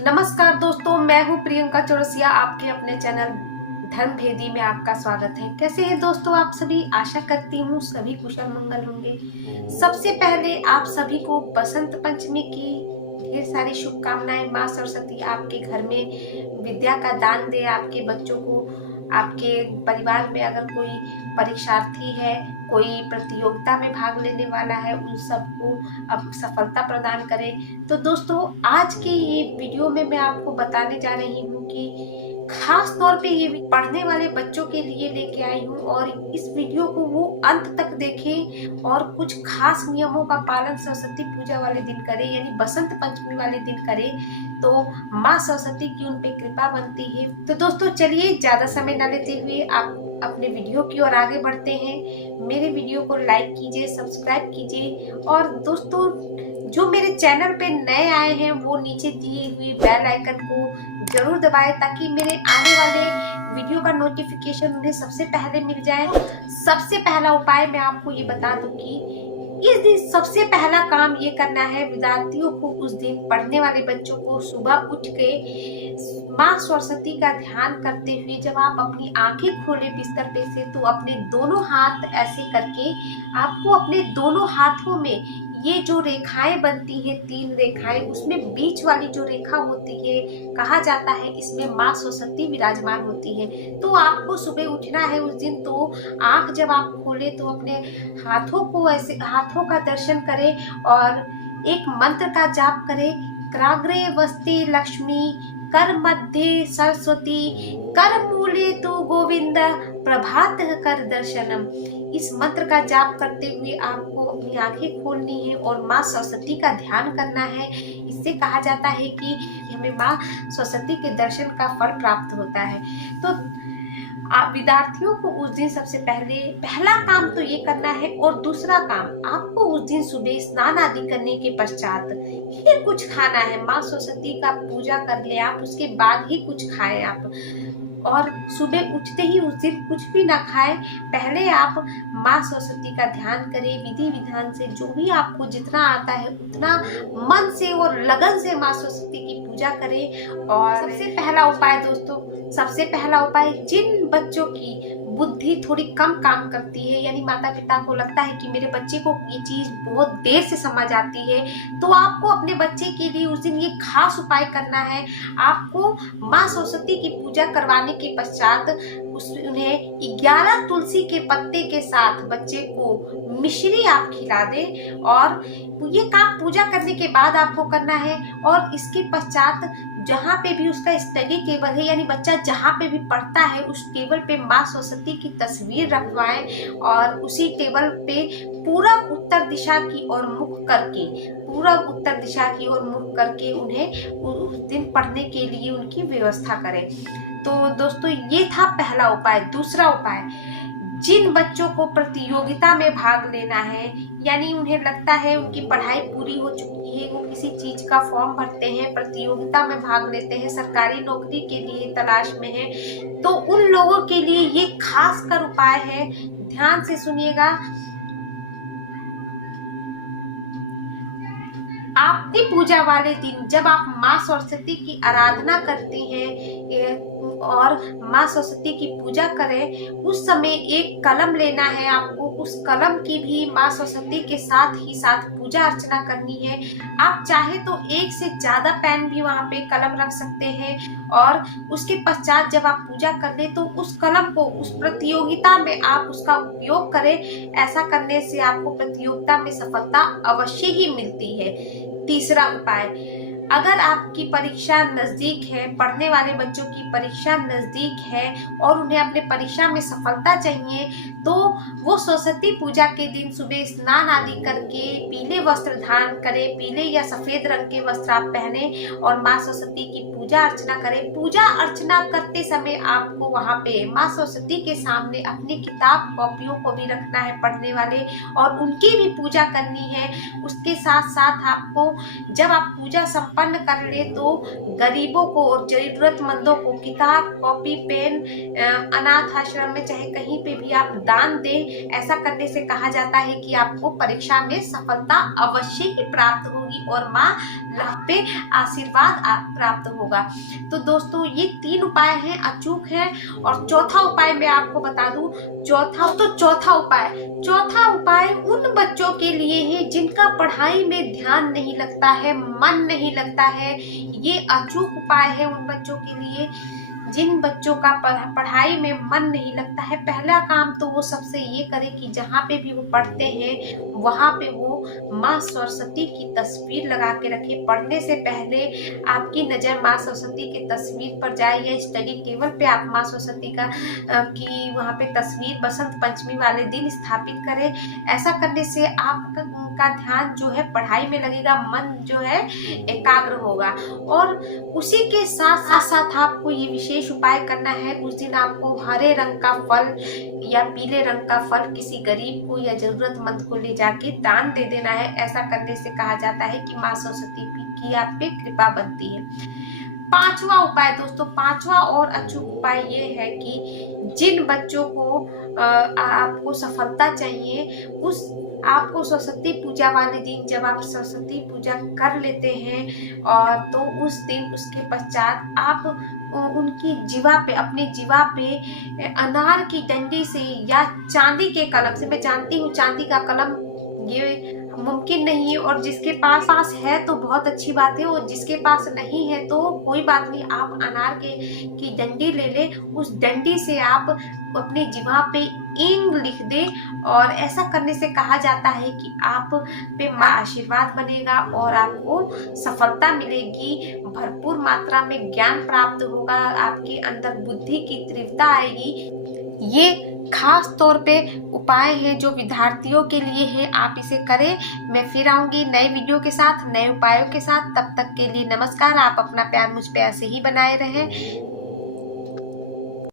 नमस्कार दोस्तों, मैं हूं प्रियंका चौरसिया। आपके अपने चैनल धर्म भेदी में आपका स्वागत है। कैसे हैं दोस्तों आप सभी? आशा करती हूं सभी कुशल मंगल होंगे। सबसे पहले आप सभी को बसंत पंचमी की ढेर सारी शुभकामनाएं। माँ सरस्वती आपके घर में विद्या का दान दे, आपके बच्चों को, आपके परिवार में अगर कोई परीक्षार्थी है, कोई प्रतियोगिता में भाग लेने वाला है, उन सबको अब सफलता प्रदान करें। तो दोस्तों, आज की ये वीडियो में मैं आपको बताने जा रही हूँ कि खास तौर पे ये पढ़ने वाले बच्चों के लिए लेके आई हूँ, और इस वीडियो को वो अंत तक देखें और कुछ खास नियमों का पालन सरस्वती पूजा वाले दिन करें, यानी बसंत पंचमी वाले दिन करें, तो माँ सरस्वती की उन पे कृपा बनती है। तो दोस्तों चलिए, ज्यादा समय न लेते हुए आप अपने वीडियो की ओर आगे बढ़ते हैं। मेरे वीडियो को लाइक कीजिए, सब्सक्राइब कीजिए, और दोस्तों जो मेरे चैनल पे नए आए हैं वो नीचे दिए हुए बेल आइकन को जरूर दबाएं, ताकि मेरे आने वाले वीडियो का नोटिफिकेशन उन्हें सबसे पहले मिल जाए। सबसे पहला उपाय मैं आपको ये बता दूं कि इस दिन सबसे पहला काम ये करना है, विद्यार्थियों को उस दिन, पढ़ने वाले बच्चों को सुबह उठ के माँ सरस्वती का ध्यान करते हुए जब आप अपनी आंखें खोले बिस्तर पे से, तो अपने दोनों हाथ ऐसे करके आपको अपने दोनों हाथों में ये जो रेखाएं बनती हैं, 3 रेखाएं, उसमें बीच वाली जो रेखा होती है, कहा जाता है इसमें माँ सरस्वती विराजमान होती है। तो आपको सुबह उठना है उस दिन, तो आंख जब आप खोले तो अपने हाथों को ऐसे, हाथों का दर्शन करें और एक मंत्र का जाप करें। कराग्रे वस्ते लक्ष्मी, कर मध्य सरस्वती, कर मूले तु गोविंद, प्रभात कर दर्शनम। इस मंत्र का जाप करते हुए आपको अपनी आंखें खोलनी है और माँ सरस्वती का ध्यान करना है। इससे कहा जाता है कि हमें माँ सरस्वती के दर्शन का फल प्राप्त होता है। तो आप विद्यार्थियों को उस दिन सबसे पहला काम तो ये करना है, और दूसरा काम आपको उस दिन सुबह स्नान आदि करने के पश्चात ही कुछ खाना है। माँ सरस्वती का पूजा कर ले आप, उसके बाद ही कुछ खाएं आप, और सुबह उठते ही उस दिन कुछ भी ना खाएं। पहले आप माँ सरस्वती का ध्यान करें, विधि विधान से, जो भी आपको जितना आता है उतना मन से और लगन से माँ सरस्वती की पूजा करें। और सबसे पहला उपाय दोस्तों, सबसे पहला उपाय, जिन बच्चों की बुद्धि थोड़ी कम काम करती है, यानी माता पिता को लगता है कि मेरे बच्चे को ये चीज बहुत देर से समझ आती है, तो आपको अपने बच्चे के लिए उस दिन ये खास उपाय करना है। आपको माँ सरस्वती की पूजा करवाने के पश्चात उन्हें 11 तुलसी के पत्ते के साथ बच्चे को मिश्री आप खिला दें, और ये काम पूजा करने के बाद आपको करना है। और इसके पश्चात जहाँ पे भी उसका स्टडी टेबल है, यानी बच्चा जहाँ पे भी पढ़ता है, उस टेबल पे माँ सरस्वती की तस्वीर रखवाएं, और उसी टेबल पे पूरब उत्तर दिशा की ओर मुख करके, पूरब उत्तर दिशा की ओर मुख करके उन्हें उस दिन पढ़ने के लिए उनकी व्यवस्था करें। तो दोस्तों ये था पहला उपाय। दूसरा उपाय, जिन बच्चों को प्रतियोगिता में भाग लेना है, यानी उन्हें लगता है उनकी पढ़ाई पूरी हो चुकी है, वो किसी चीज का फॉर्म भरते हैं, प्रतियोगिता में भाग लेते हैं, सरकारी नौकरी के लिए तलाश में है, तो उन लोगों के लिए ये खास कर उपाय है। ध्यान से सुनिएगा। आपकी पूजा वाले दिन जब आप माँ सरस्वती की आराधना करते हैं और माँ सरस्वती की पूजा करें, उस समय एक कलम लेना है आपको। उस कलम की भी माँ सरस्वती के साथ ही साथ पूजा अर्चना करनी है। आप चाहे तो एक से ज्यादा पेन भी वहाँ पे कलम रख सकते हैं, और उसके पश्चात जब आप पूजा कर ले तो उस कलम को उस प्रतियोगिता में आप उसका उपयोग करें। ऐसा करने से आपको प्रतियोगिता में सफलता अवश्य ही मिलती है। तीसरा उपाय, अगर आपकी परीक्षा नजदीक है, पढ़ने वाले बच्चों की परीक्षा नजदीक है और उन्हें अपने परीक्षा में सफलता चाहिए, तो वो सरस्वती पूजा के दिन सुबह स्नान आदि करके पीले वस्त्र धारण करें, पीले या सफेद रंग के वस्त्र आप पहने और माँ सरस्वती की पूजा अर्चना करें। पूजा अर्चना करते समय आपको वहाँ पे माँ सरस्वती के सामने अपनी किताब कॉपियों को भी रखना है, पढ़ने वाले, और उनकी भी पूजा करनी है। उसके साथ साथ आपको जब आप पूजा संपन्न कर ले तो गरीबों को और जरूरतमंदों को किताब, कॉपी, पेन अनाथ आश्रम में चाहे कहीं पे भी आप दान दें। ऐसा करने से कहा जाता है कि आपको परीक्षा में सफलता अवश्य ही प्राप्त होगी और माँ पे आशीर्वाद प्राप्त होगा। तो दोस्तों ये 3 उपाय हैं, अचूक है। और चौथा उपाय मैं आपको बता दूं, चौथा उपाय उन बच्चों के लिए है जिनका पढ़ाई में ध्यान नहीं लगता है, मन नहीं लगता है। ये अचूक उपाय है उन बच्चों के लिए जिन बच्चों का पढ़ाई में मन नहीं लगता है। पहला काम तो वो सबसे ये करे कि जहाँ पे भी वो पढ़ते हैं वहाँ पे वो माँ सरस्वती की तस्वीर लगा के रखे। पढ़ने से पहले आपकी नज़र माँ सरस्वती की तस्वीर पर जाए या स्टडी टेबल पे आप माँ सरस्वती की वहाँ पे तस्वीर बसंत पंचमी वाले दिन स्थापित करें। ऐसा करने से आपका ध्यान जो है पढ़ाई में लगेगा, मन जो है एकाग्र होगा। और उसी के साथ साथ आपको ये विशेष उपाय करना है। उस दिन आपको हरे रंग का फल या पीले रंग का फल किसी गरीब को या जरूरतमंद को ले जाके दान दे देना है। ऐसा करने से कहा जाता है कि माँ सरस्वती की आप पे कृपा बनती है। 5वां उपाय दोस्तों, 5वां और अचूक उपाय ये है कि जिन बच्चों को आपको सफलता चाहिए, उस आपको सरस्वती पूजा वाले दिन जब आप सरस्वती पूजा कर लेते हैं और तो उस दिन उसके पश्चात आप उनकी जीवा पे, अपनी जीवा पे अनार की डंडी से या चांदी के कलम से, मैं जानती हूँ चांदी का कलम ये मुमकिन नहीं है और जिसके पास है तो बहुत अच्छी बात है और जिसके पास नहीं है तो कोई बात नहीं, आप अनार की डंडी ले ले। उस डंडी से आप अपनी जीवा पे इंग लिख दे और ऐसा करने से कहा जाता है कि आप पे माँ आशीर्वाद बनेगा और आपको सफलता मिलेगी, भरपूर मात्रा में ज्ञान प्राप्त होगा, आपके अंदर बुद्धि की तीव्रता आएगी। ये खास तौर पे उपाय है जो विद्यार्थियों के लिए है, आप इसे करें। मैं फिर आऊंगी नए वीडियो के साथ, नए उपायों के साथ। तब तक के लिए नमस्कार। आप अपना प्यार मुझ पे ऐसे ही बनाए रहें।